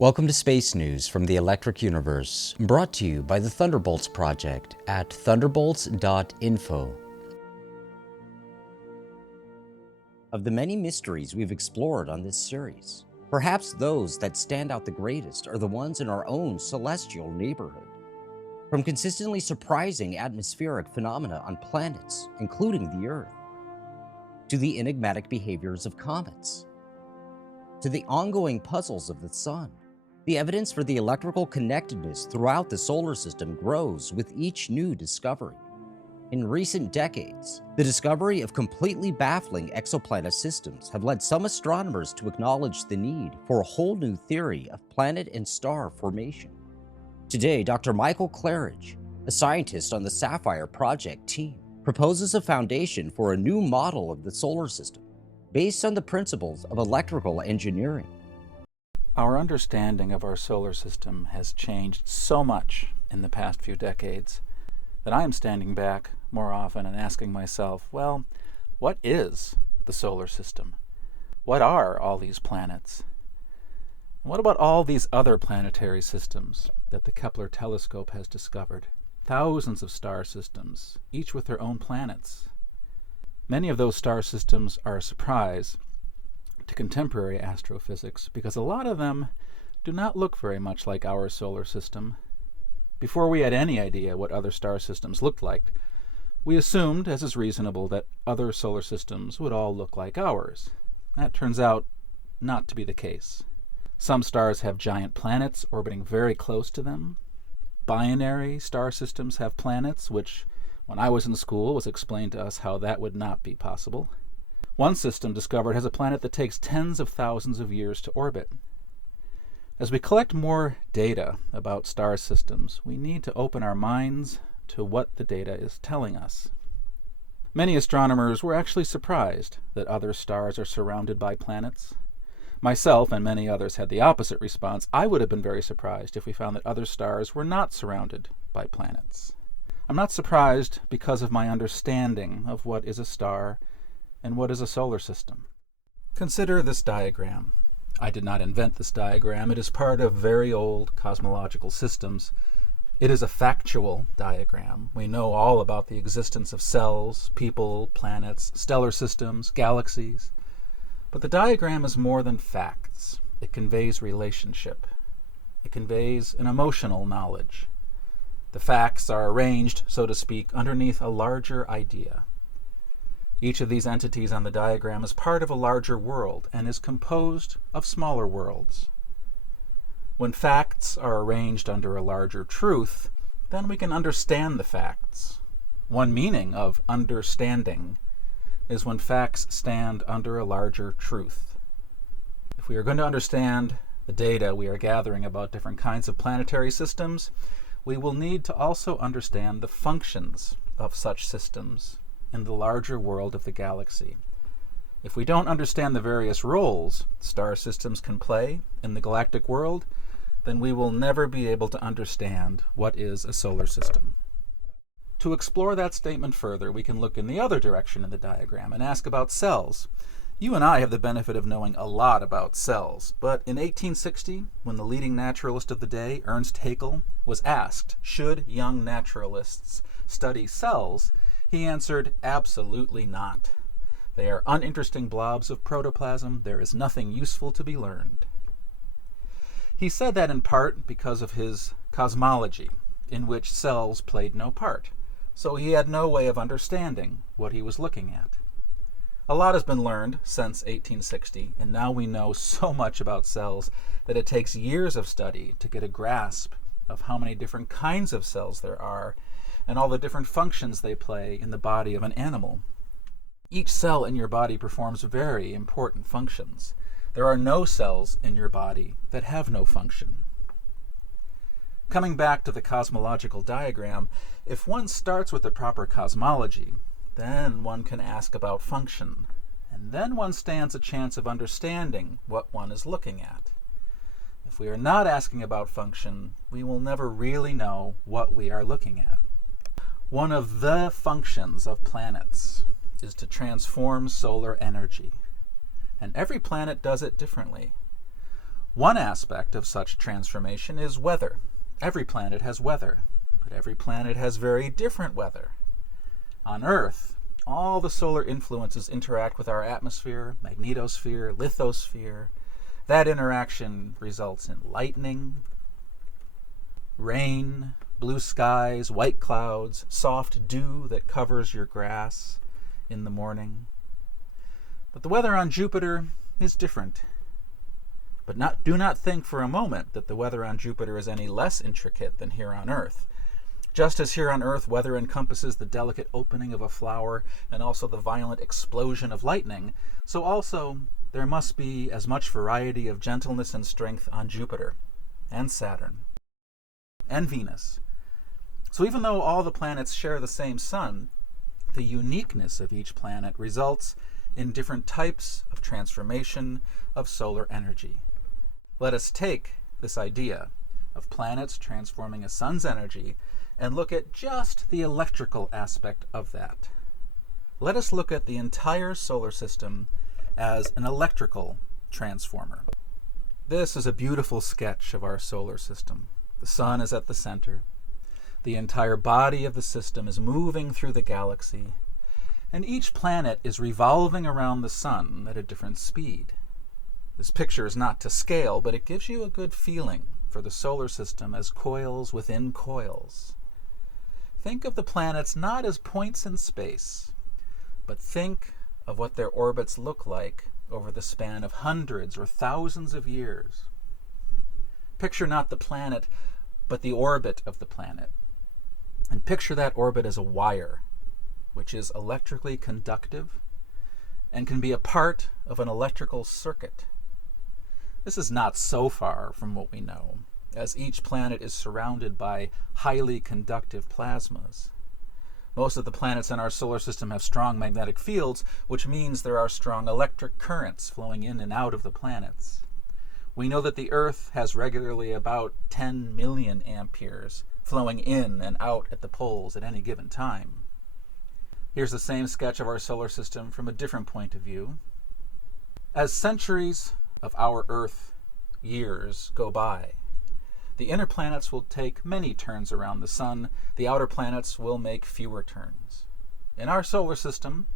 Welcome to Space News from the Electric Universe, brought to you by the Thunderbolts project at thunderbolts.info. Of the many mysteries we've explored on this series, perhaps those that stand out the greatest are the ones in our own celestial neighborhood. From consistently surprising atmospheric phenomena on planets, including the Earth, to the enigmatic behaviors of comets, to the ongoing puzzles of the Sun, the evidence for the electrical connectedness throughout the solar system grows with each new discovery. In recent decades, the discovery of completely baffling exoplanet systems have led some astronomers to acknowledge the need for a whole new theory of planet and star formation. Today, Dr. Michael Clarage, a scientist on the SAFIRE project team, proposes a foundation for a new model of the solar system based on the principles of electrical engineering. Our understanding of our solar system has changed so much in the past few decades that I am standing back more often and asking myself, well, what is the solar system? What are all these planets? And what about all these other planetary systems that the Kepler telescope has discovered? Thousands of star systems, each with their own planets. Many of those star systems are a surprise to contemporary astrophysics because a lot of them do not look very much like our solar system. Before we had any idea what other star systems looked like, we assumed, as is reasonable, that other solar systems would all look like ours. That turns out not to be the case. Some stars have giant planets orbiting very close to them. Binary star systems have planets, which, when I was in school, was explained to us how that would not be possible. One system discovered has a planet that takes tens of thousands of years to orbit. As we collect more data about star systems, we need to open our minds to what the data is telling us. Many astronomers were actually surprised that other stars are surrounded by planets. Myself and many others had the opposite response. I would have been very surprised if we found that other stars were not surrounded by planets. I'm not surprised because of my understanding of what is a star and what is a solar system. Consider this diagram. I did not invent this diagram. It is part of very old cosmological systems. It is a factual diagram. We know all about the existence of cells, people, planets, stellar systems, galaxies. But the diagram is more than facts. It conveys relationship. It conveys an emotional knowledge. The facts are arranged, so to speak, underneath a larger idea. Each of these entities on the diagram is part of a larger world and is composed of smaller worlds. When facts are arranged under a larger truth, then we can understand the facts. One meaning of understanding is when facts stand under a larger truth. If we are going to understand the data we are gathering about different kinds of planetary systems, we will need to also understand the functions of such systems in the larger world of the galaxy. If we don't understand the various roles star systems can play in the galactic world, then we will never be able to understand what is a solar system. To explore that statement further, we can look in the other direction in the diagram and ask about cells. You and I have the benefit of knowing a lot about cells, but in 1860, when the leading naturalist of the day, Ernst Haeckel, was asked, should young naturalists study cells, he answered, absolutely not. They are uninteresting blobs of protoplasm. There is nothing useful to be learned. He said that in part because of his cosmology, in which cells played no part. So he had no way of understanding what he was looking at. A lot has been learned since 1860, and now we know so much about cells that it takes years of study to get a grasp of how many different kinds of cells there are and all the different functions they play in the body of an animal. Each cell in your body performs very important functions. There are no cells in your body that have no function. Coming back to the cosmological diagram, if one starts with the proper cosmology, then one can ask about function, and then one stands a chance of understanding what one is looking at. If we are not asking about function, we will never really know what we are looking at. One of the functions of planets is to transform solar energy, and every planet does it differently. One aspect of such transformation is weather. Every planet has weather, but every planet has very different weather. On Earth, all the solar influences interact with our atmosphere, magnetosphere, lithosphere. That interaction results in lightning, rain, blue skies, white clouds, soft dew that covers your grass in the morning. But the weather on Jupiter is different. But do not think for a moment that the weather on Jupiter is any less intricate than here on Earth. Just as here on Earth, weather encompasses the delicate opening of a flower and also the violent explosion of lightning, so also there must be as much variety of gentleness and strength on Jupiter and Saturn and Venus. So even though all the planets share the same sun, the uniqueness of each planet results in different types of transformation of solar energy. Let us take this idea of planets transforming a sun's energy and look at just the electrical aspect of that. Let us look at the entire solar system as an electrical transformer. This is a beautiful sketch of our solar system. The sun is at the center. The entire body of the system is moving through the galaxy, and each planet is revolving around the sun at a different speed. This picture is not to scale, but it gives you a good feeling for the solar system as coils within coils. Think of the planets not as points in space, but think of what their orbits look like over the span of hundreds or thousands of years. Picture not the planet, but the orbit of the planet. And picture that orbit as a wire, which is electrically conductive and can be a part of an electrical circuit. This is not so far from what we know, as each planet is surrounded by highly conductive plasmas. Most of the planets in our solar system have strong magnetic fields, which means there are strong electric currents flowing in and out of the planets. We know that the Earth has regularly about 10 million amperes flowing in and out at the poles at any given time. Here's the same sketch of our solar system from a different point of view. As centuries of our Earth years go by, the inner planets will take many turns around the sun. The outer planets will make fewer turns. In our solar system,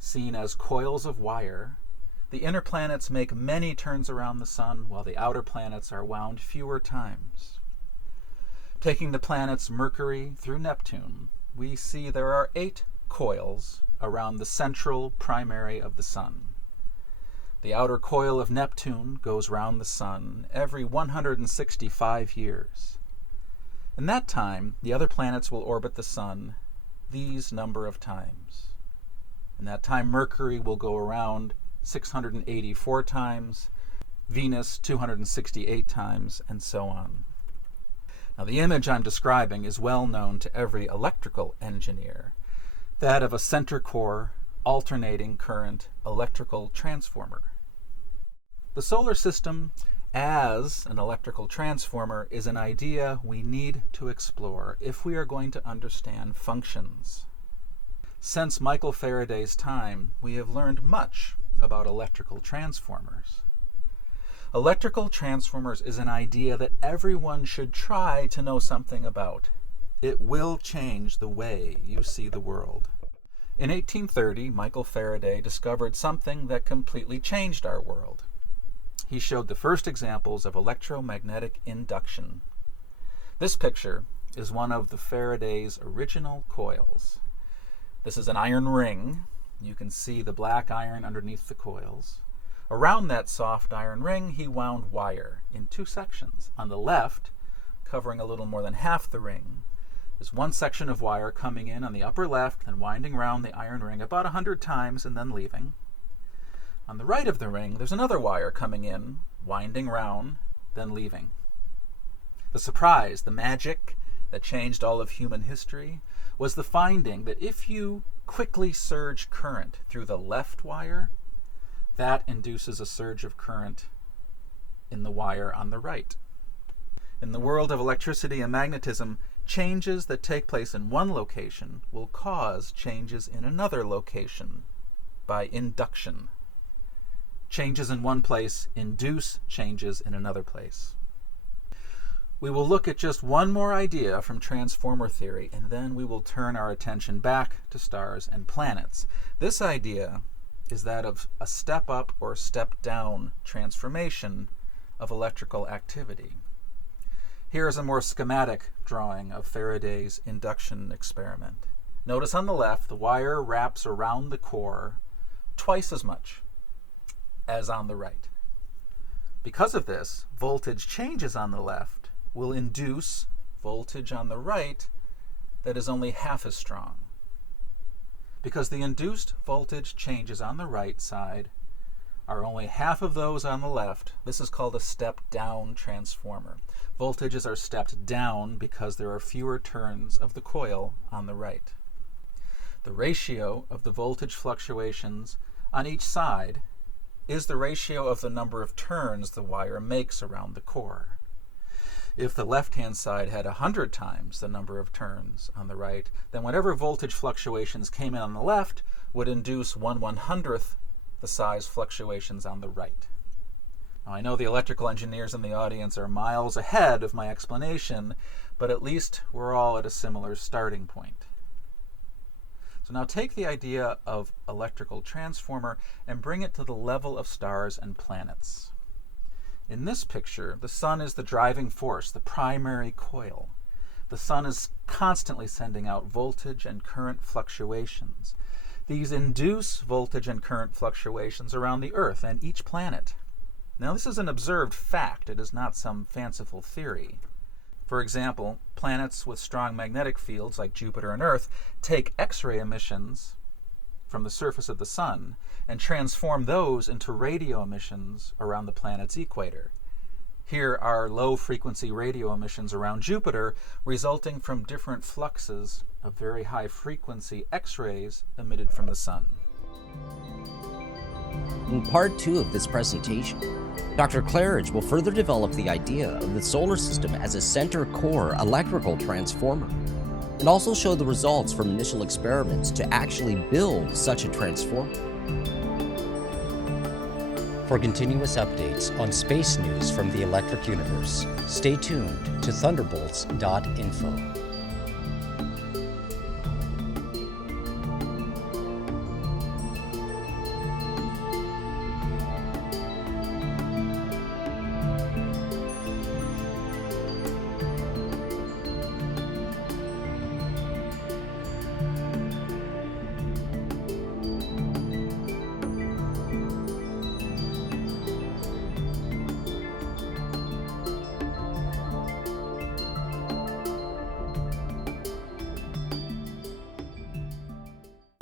seen as coils of wire, the inner planets make many turns around the sun, while the outer planets are wound fewer times. Taking the planets Mercury through Neptune, we see there are 8 coils around the central primary of the sun. The outer coil of Neptune goes round the sun every 165 years. In that time, the other planets will orbit the sun these number of times. In that time, Mercury will go around 684 times, Venus 268 times, and so on. Now, the image I'm describing is well known to every electrical engineer, that of a center core alternating current electrical transformer. The solar system as an electrical transformer is an idea we need to explore if we are going to understand functions. Since Michael Faraday's time, we have learned much about electrical transformers. Electrical transformers is an idea that everyone should try to know something about. It will change the way you see the world. In 1830, Michael Faraday discovered something that completely changed our world. He showed the first examples of electromagnetic induction. This picture is one of the Faraday's original coils. This is an iron ring. You can see the black iron underneath the coils. Around that soft iron ring, he wound wire in 2 sections. On the left, covering a little more than half the ring, is one section of wire coming in on the upper left and winding round the iron ring about 100 times and then leaving. On the right of the ring, there's another wire coming in, winding round, then leaving. The surprise, the magic that changed all of human history, was the finding that if you quickly surge current through the left wire, that induces a surge of current in the wire on the right. In the world of electricity and magnetism, changes that take place in one location will cause changes in another location by induction. Changes in one place induce changes in another place. We will look at just one more idea from transformer theory, and then we will turn our attention back to stars and planets. This idea is that of a step-up or step-down transformation of electrical activity. Here is a more schematic drawing of Faraday's induction experiment. Notice on the left, the wire wraps around the core twice as much as on the right. Because of this, voltage changes on the left will induce voltage on the right that is only half as strong. Because the induced voltage changes on the right side are only half of those on the left, this is called a step-down transformer. Voltages are stepped down because there are fewer turns of the coil on the right. The ratio of the voltage fluctuations on each side is the ratio of the number of turns the wire makes around the core. If the left-hand side had 100 times the number of turns on the right, then whatever voltage fluctuations came in on the left would induce 1/100th the size fluctuations on the right. Now, I know the electrical engineers in the audience are miles ahead of my explanation, but at least we're all at a similar starting point. So now take the idea of electrical transformer and bring it to the level of stars and planets. In this picture, the sun is the driving force, the primary coil. The sun is constantly sending out voltage and current fluctuations. These induce voltage and current fluctuations around the Earth and each planet. Now, this is an observed fact. It is not some fanciful theory. For example, planets with strong magnetic fields like Jupiter and Earth take X-ray emissions from the surface of the sun and transform those into radio emissions around the planet's equator. Here are low-frequency radio emissions around Jupiter resulting from different fluxes of very high-frequency X-rays emitted from the sun. In part 2 of this presentation, Dr. Clarage will further develop the idea of the solar system as a center core electrical transformer, and also show the results from initial experiments to actually build such a transformer. For continuous updates on space news from the electric universe, stay tuned to thunderbolts.info.